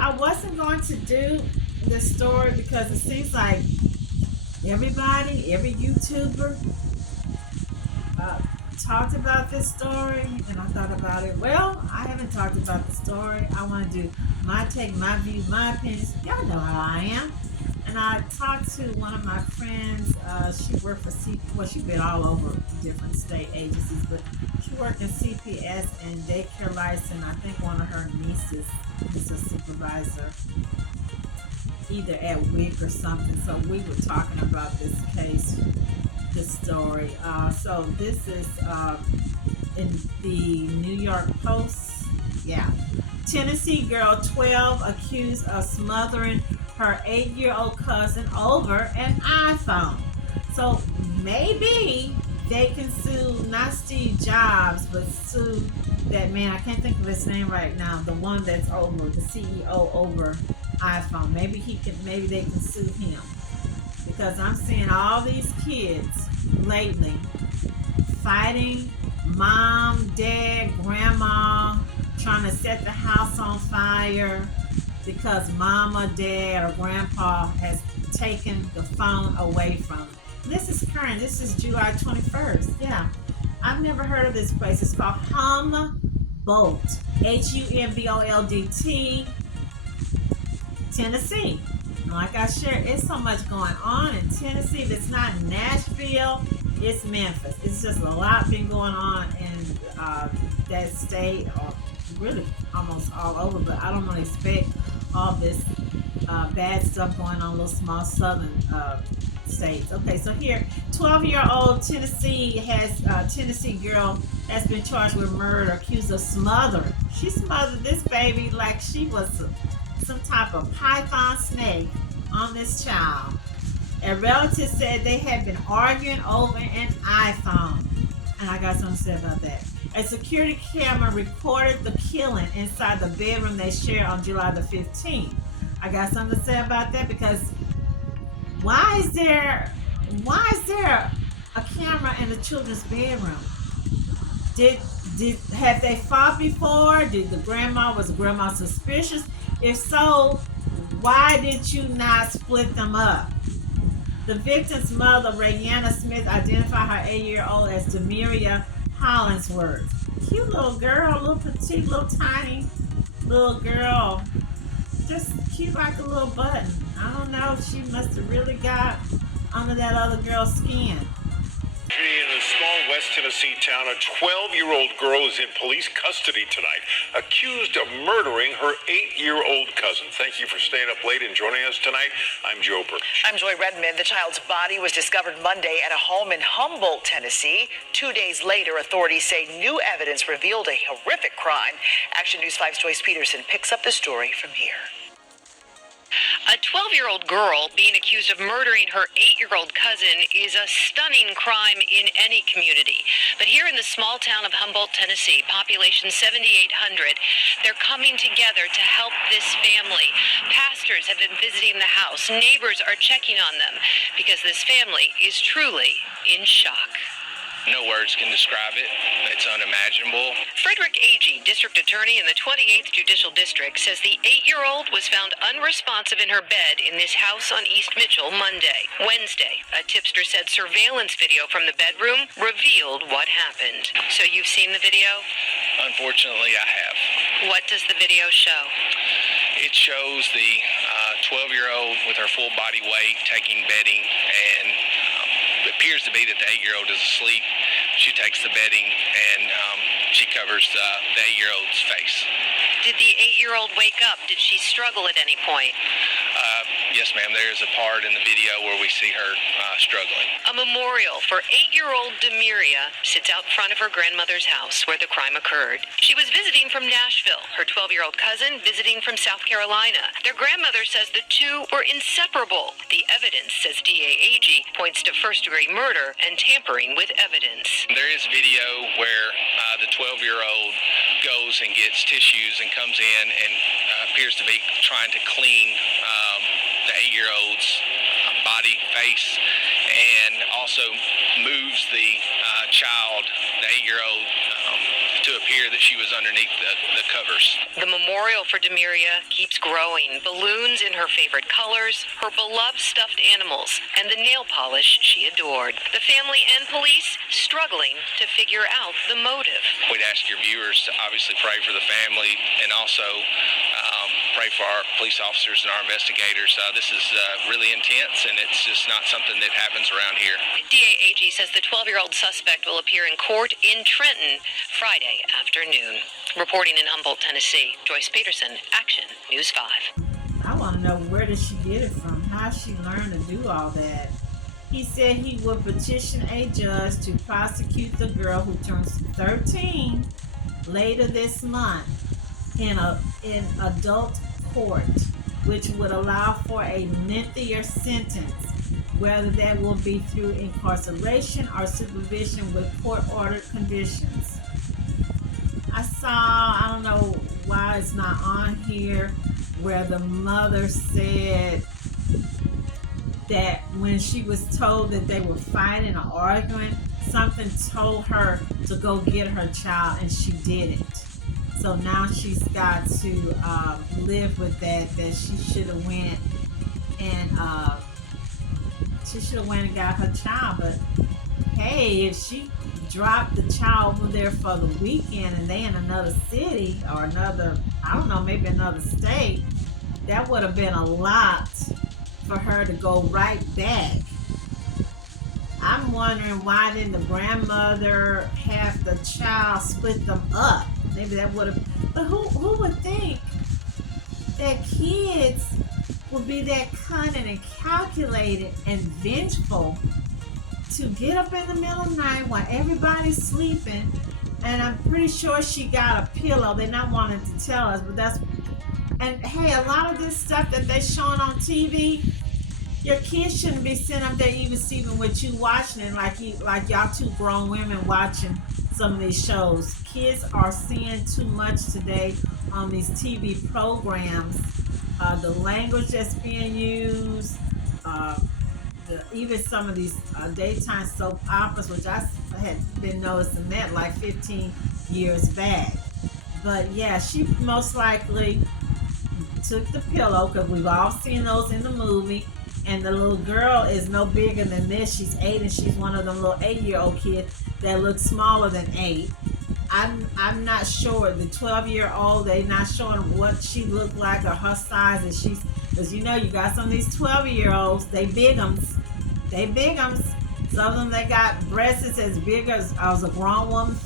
I wasn't going to do this story because it seems like everybody, every YouTuber, uh, talked about this story, and I thought about it. Well, I haven't talked about the story. I want to do my take, my view, my opinions. Y'all know how I am. And I talked to one of my friends. She worked for well, she's been all over different state agencies, but she worked in CPS and daycare license. I think one of her nieces is a supervisor, either at WIC or something. So we were talking about this case, this story. So this is in the New York Post. Yeah. Tennessee girl 12 accused of smothering her 8-year-old cousin over an iPhone. So maybe they can sue not Steve Jobs, but sue that man. I can't think of his name right now. The one that's over the CEO over iPhone. Maybe he can. Maybe they can sue him because I'm seeing all these kids lately fighting mom, dad, grandma, trying to set the house on fire because mama, dad, or grandpa has taken the phone away from them. This is current. This is July 21st. Yeah. I've never heard of this place. It's called Humboldt. Humboldt, Tennessee. And like I shared, it's so much going on in Tennessee. If it's not Nashville, it's Memphis. It's just a lot been going on in that state, or really almost all over. But I don't really expect all this bad stuff going on in those small southern states. Okay, so here, 12-year-old Tennessee girl has been charged with murder, accused of smothering. She smothered this baby like she was some type of python snake on this child. A relative said they had been arguing over an iPhone. And I got something to say about that. A security camera recorded the killing inside the bedroom they shared on July the 15th. I got something to say about that because why is there a camera in the children's bedroom? Have they fought before? Was the grandma suspicious? If so, why did you not split them up? The victim's mother, Rayanna Smith, identified her 8-year-old as Demeria Hollingsworth. Cute little girl, little petite, little tiny little girl. Just cute like a little button. I don't know. She must have really got under that other girl's skin. In a small West Tennessee town, a 12-year-old girl is in police custody tonight, accused of murdering her 8-year-old cousin. Thank you for staying up late and joining us tonight. I'm Joe Birch. I'm Joy Redmond. The child's body was discovered Monday at a home in Humboldt, Tennessee. 2 days later, authorities say new evidence revealed a horrific crime. Action News 5's Joyce Peterson picks up the story from here. A 12-year-old girl being accused of murdering her 8-year-old cousin is a stunning crime in any community. But here in the small town of Humboldt, Tennessee, population 7,800, they're coming together to help this family. Pastors have been visiting the house. Neighbors are checking on them because this family is truly in shock. No words can describe it. It's unimaginable. Frederick Agee, district attorney in the 28th Judicial District, says the 8-year-old was found unresponsive in her bed in this house on East Mitchell Monday. Wednesday, a tipster said surveillance video from the bedroom revealed what happened. So you've seen the video? Unfortunately, I have. What does the video show? It shows the 12-year-old with her full body weight taking bedding, and it appears to be that the 8-year-old is asleep. She takes the bedding and she covers the 8-year-old's face. Did the 8-year-old wake up? Did she struggle at any point? Yes, ma'am. There is a part in the video where we see her struggling. A memorial for 8-year-old Demeria sits out front of her grandmother's house where the crime occurred. She was visiting from Nashville, her 12-year-old cousin visiting from South Carolina. Their grandmother says the two were inseparable. The evidence, says DA Agee, points to first-degree murder and tampering with evidence. There is video where the 12-year-old goes and gets tissues and comes in and appears to be trying to clean the 8-year-old's body, face, and also moves the child, the 8-year-old, to to appear that she was underneath the covers. The memorial for Demeria keeps growing. Balloons in her favorite colors, her beloved stuffed animals, and the nail polish she adored. The family and police struggling to figure out the motive. We'd ask your viewers to obviously pray for the family and also pray for our police officers and our investigators. This is really intense, and it's just not something that happens around here. DA AG says the 12-year-old suspect will appear in court in Trenton Friday afternoon. Reporting in Humboldt, Tennessee, Joyce Peterson, Action News 5. I want to know, where did she get it from? How she learned to do all that? He said he would petition a judge to prosecute the girl who turns 13 later this month in adult court, which would allow for a lengthier sentence, whether that will be through incarceration or supervision with court-ordered conditions. I don't know why it's not on here, where the mother said that when she was told that they were fighting or arguing, something told her to go get her child, and she didn't. So now she's got to live with that she should have went and got her child. But hey, if she dropped the child over there for the weekend and they in another city or another, I don't know, maybe another state, that would have been a lot for her to go right back. I'm wondering, why didn't the grandmother have the child split them up? Maybe that would have, but who would think that kids would be that cunning and calculated and vengeful to get up in the middle of the night while everybody's sleeping? And I'm pretty sure she got a pillow. They're not wanting to tell us, but that's, and hey, a lot of this stuff that they showing on TV, your kids shouldn't be sitting up there even seeing what you watching, and like y'all two grown women watching some of these shows. Kids are seeing too much today on these TV programs. The language that's being used, even some of these daytime soap operas, which I had been noticing that like 15 years back. But yeah, she most likely took the pillow, because we've all seen those in the movie. And the little girl is no bigger than this. She's 8, and she's one of them little 8-year-old kids that looks smaller than 8. I'm not sure. The 12-year-old, they're not showing what she looked like or her size. And she's, because you got some of these 12-year-olds, they bigums. Some of them, they got breasts as big as a grown woman,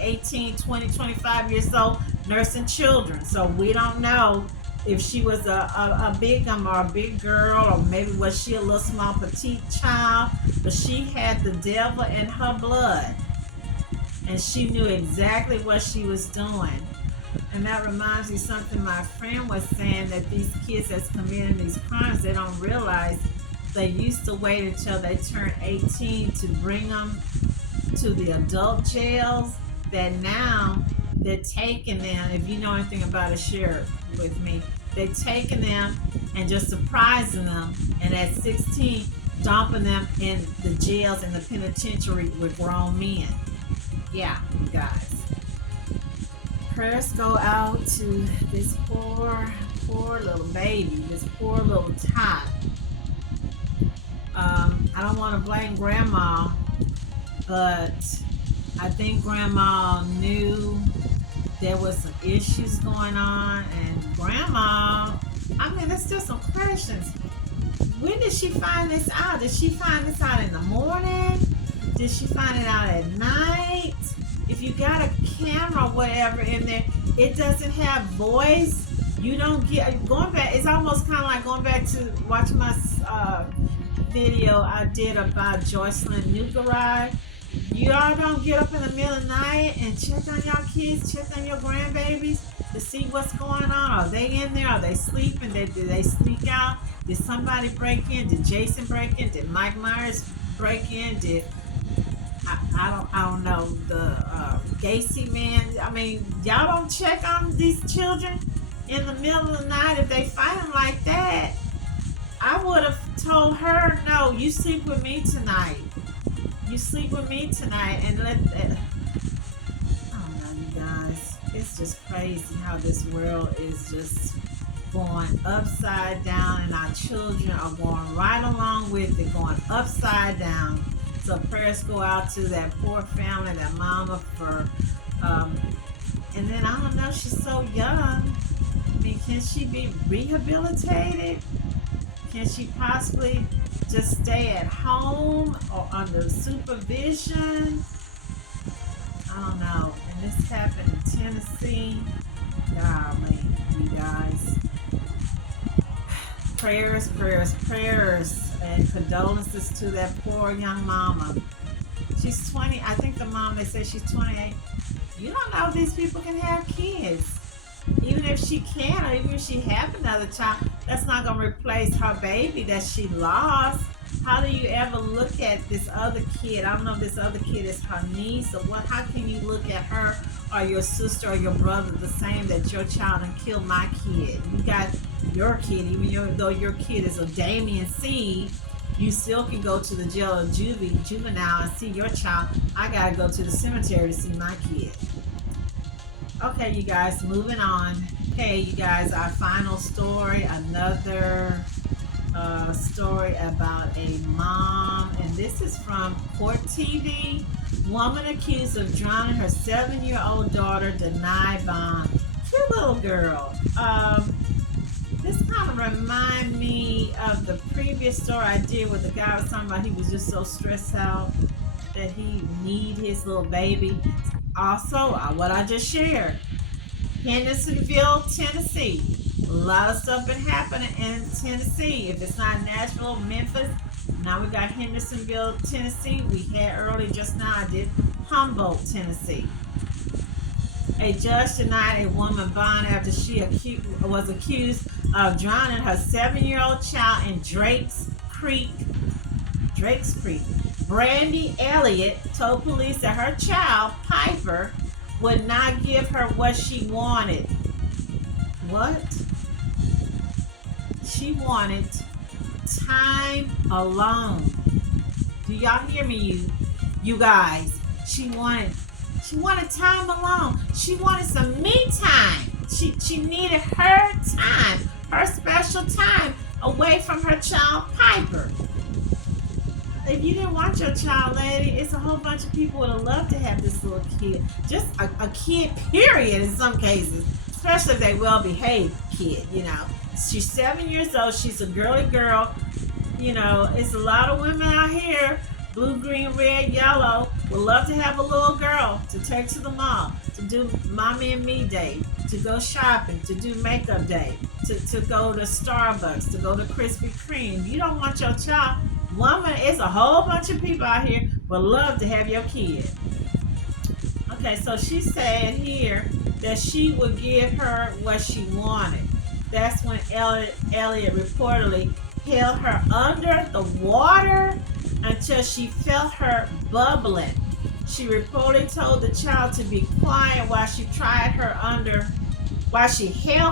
18, 20, 25 years old, nursing children. So we don't know if she was a bigum or a big girl, or maybe was she a little small petite child. But she had the devil in her blood, and she knew exactly what she was doing. And that reminds me of something my friend was saying, that these kids that's committing these crimes, they don't realize they used to wait until they turned 18 to bring them to the adult jails, that now they're taking them. If you know anything about it, share it with me. They're taking them and just surprising them, and at 16 dumping them in the jails and the penitentiary with grown men. Yeah, you guys. Prayers go out to this poor little baby, this poor little tot. I don't want to blame Grandma, but I think Grandma knew there was some issues going on, and Grandma, there's just some questions. When did she find this out? Did she find this out in the morning? Did she find it out at night? If you got a camera or whatever in there, it doesn't have voice. You don't get, going back, it's almost kind of like going back to watch my video I did about Joycelyn Newgaray. Y'all don't get up in the middle of the night and check on y'all kids, check on your grandbabies to see what's going on. Are they in there? Are they sleeping? Did they sneak out? Did somebody break in? Did Jason break in? Did Mike Myers break in? Did I don't know, the Gacy man? Y'all don't check on these children in the middle of the night. If they fight them like that, I would have told her, no, you sleep with me tonight. You sleep with me tonight, and let that. I don't know, you It's just crazy how this world is just going upside down, and our children are going right along with it, going upside down. So prayers go out to that poor family, that mama for, um, and then I don't know, she's so young. I mean, can she be rehabilitated? Can she possibly just stay at home or under supervision? I don't know. And this happened in Tennessee. Golly, you guys. Prayers, prayers, prayers, and condolences to that poor young mama. She's 20. I think the mom, they say she's 28. You don't know if these people can have kids. Even if she can, or even if she have another child, that's not going to replace her baby that she lost. How do you ever look at this other kid? I don't know if this other kid is her niece or what. How can you look at her or your sister or your brother the same that your child and kill my kid? You got your kid, even though your kid is a Damien seed, you still can go to the jail or juvenile and see your child. I got to go to the cemetery to see my kid. Okay, you guys, moving on. Okay, you guys, our final story, another story about a mom, and this is from Court TV. Woman accused of drowning her 7-year-old daughter denied bond. Cute little girl. This kind of remind me of the previous story I did where the guy was talking about he was just so stressed out that he need his little baby. Also, what I just shared, Hendersonville, Tennessee. A lot of stuff been happening in Tennessee. If it's not Nashville, Memphis, now we got Hendersonville, Tennessee. We had early just now, I did Humboldt, Tennessee. A judge denied a woman bond after she was accused of drowning her 7-year-old child in Drake's Creek. Brandi Elliott told police that her child, Piper, would not give her what she wanted. What? She wanted time alone. Do y'all hear me, you guys? She wanted time alone. She wanted some me time. She needed her time, her special time away from her child, Piper. If you didn't want your child, lady, it's a whole bunch of people would have loved to have this little kid. Just a kid, period, in some cases. Especially if they well-behaved kid, you know. She's 7 years old. She's a girly girl. You know, it's a lot of women out here, blue, green, red, yellow, would love to have a little girl to take to the mall, to do mommy and me day, to go shopping, to do makeup day, to go to Starbucks, to go to Krispy Kreme. You don't want your child. Woman, it's a whole bunch of people out here would love to have your kid. Okay, so she said here that she would give her what she wanted. That's when Elliott reportedly held her under the water until she felt her bubbling. She reportedly told the child to be quiet while she held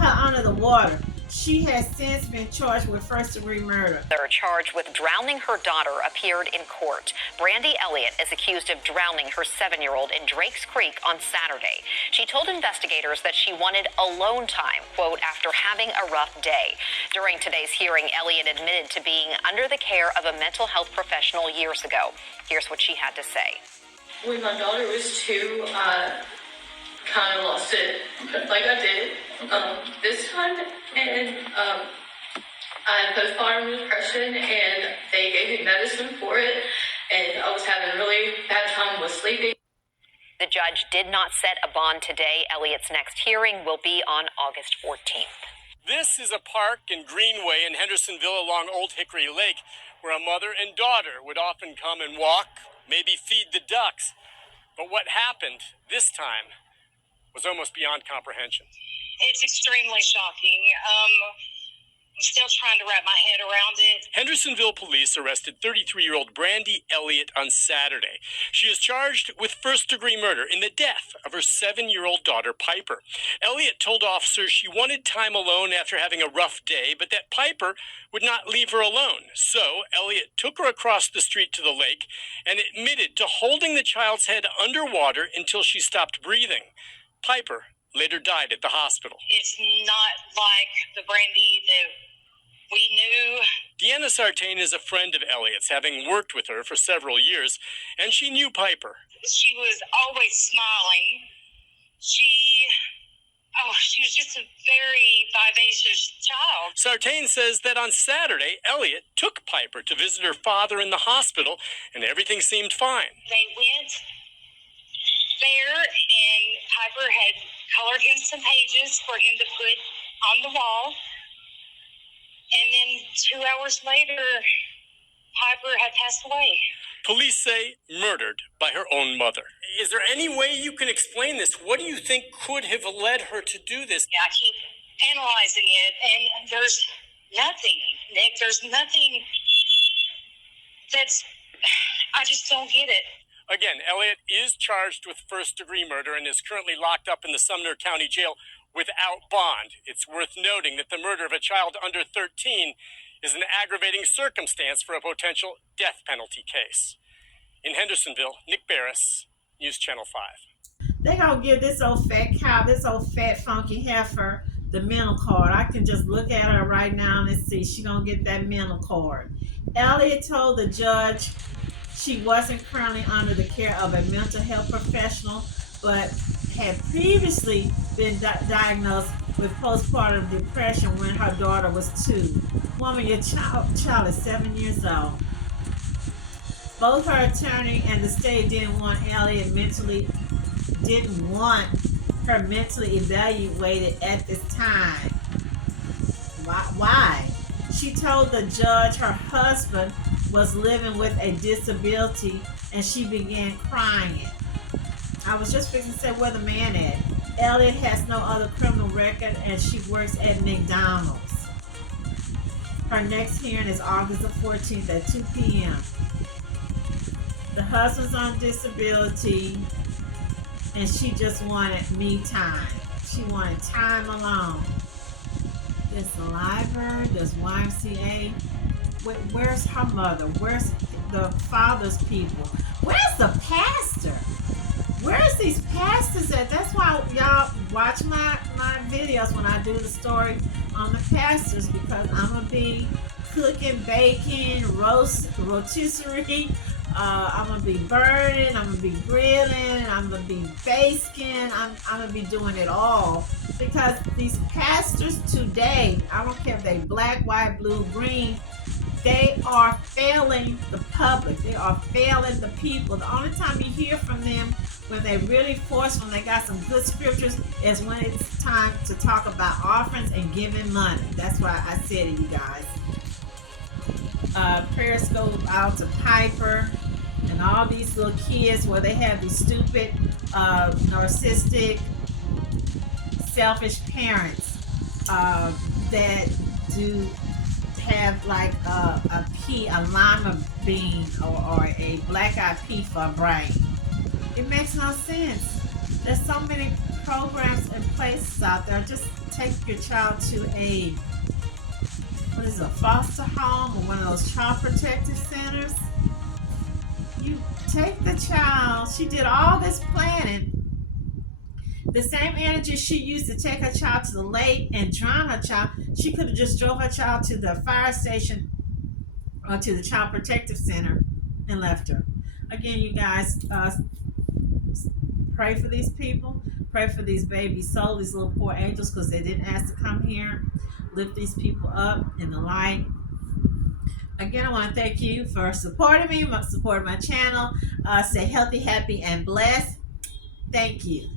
her under the water. She has since been charged with first-degree murder. They're charged with drowning her daughter appeared in court. Brandi Elliott is accused of drowning her 7-year-old in Drake's Creek on Saturday. She told investigators that she wanted alone time, quote, after having a rough day. During today's hearing, Elliott admitted to being under the care of a mental health professional years ago. Here's what she had to say. When my daughter was 2, I kind of lost it, like I did this time, and I had postpartum depression, and they gave me medicine for it, and I was having a really bad time with sleeping. The judge did not set a bond today. Elliott's next hearing will be on August 14th. This is a park and greenway in Hendersonville along Old Hickory Lake, where a mother and daughter would often come and walk, maybe feed the ducks. But what happened this time was almost beyond comprehension. It's extremely shocking. I'm still trying to wrap my head around it. Hendersonville police arrested 33-year-old Brandi Elliott on Saturday. She is charged with first-degree murder in the death of her 7-year-old daughter, Piper. Elliott told officers she wanted time alone after having a rough day, but that Piper would not leave her alone. So Elliott took her across the street to the lake and admitted to holding the child's head underwater until she stopped breathing. Piper later died at the hospital. It's not like the Brandi that we knew. Deanna Sartain is a friend of Elliott's, having worked with her for several years, and she knew Piper. She was always smiling. She was just a very vivacious child. Sartain says that on Saturday, Elliott took Piper to visit her father in the hospital, and everything seemed fine. They went there, and Piper had colored him some pages for him to put on the wall. And then 2 hours later, Piper had passed away. Police say murdered by her own mother. Is there any way you can explain this? What do you think could have led her to do this? I keep analyzing it, and there's nothing, Nick. There's nothing I just don't get it. Again, Elliott is charged with first-degree murder and is currently locked up in the Sumner County Jail without bond. It's worth noting that the murder of a child under 13 is an aggravating circumstance for a potential death penalty case. In Hendersonville, Nick Barris, News Channel 5. They gonna give this old fat cow, this old fat funky heifer, the mental card. I can just look at her right now and see she gonna get that mental card. Elliott told the judge she wasn't currently under the care of a mental health professional, but had previously been diagnosed with postpartum depression when her daughter was 2. Woman, your child is 7 years old. Both her attorney and the state didn't want her mentally evaluated at this time. Why? She told the judge her husband was living with a disability, and she began crying. I was just fixing to say, where the man at? Elliott has no other criminal record, and she works at McDonald's. Her next hearing is August the 14th at 2 p.m. The husband's on disability, and she just wanted me time. She wanted time alone. There's the library, there's YMCA. Where's her mother? Where's the father's people? Where's the pastor? Where's these pastors at? That's why y'all watch my videos when I do the story on the pastors, because I'm going to be cooking, baking, rotisserie. I'm going to be burning, I'm going to be grilling, I'm going to be basking. I'm going to be doing it all. Because these pastors today, I don't care if they black, white, blue, green, they are failing the public. They are failing the people. The only time you hear from them when they really force, when they got some good scriptures, is when it's time to talk about offerings and giving money. That's why I said it, you guys. Prayers go out to Piper and all these little kids where they have these stupid, narcissistic, selfish parents that do have like a lima bean or a black-eyed pea for a brain. It makes no sense. There's so many programs and places out there. Just take your child to a foster home or one of those child protective centers. You take the child. She did all this planning. The same energy she used to take her child to the lake and drown her child, she could have just drove her child to the fire station or to the child protective center and left her. Again, you guys, pray for these people. Pray for these baby souls, these little poor angels, because they didn't ask to come here. Lift these people up in the light. Again, I want to thank you for supporting me, supporting my channel. Stay healthy, happy, and blessed. Thank you.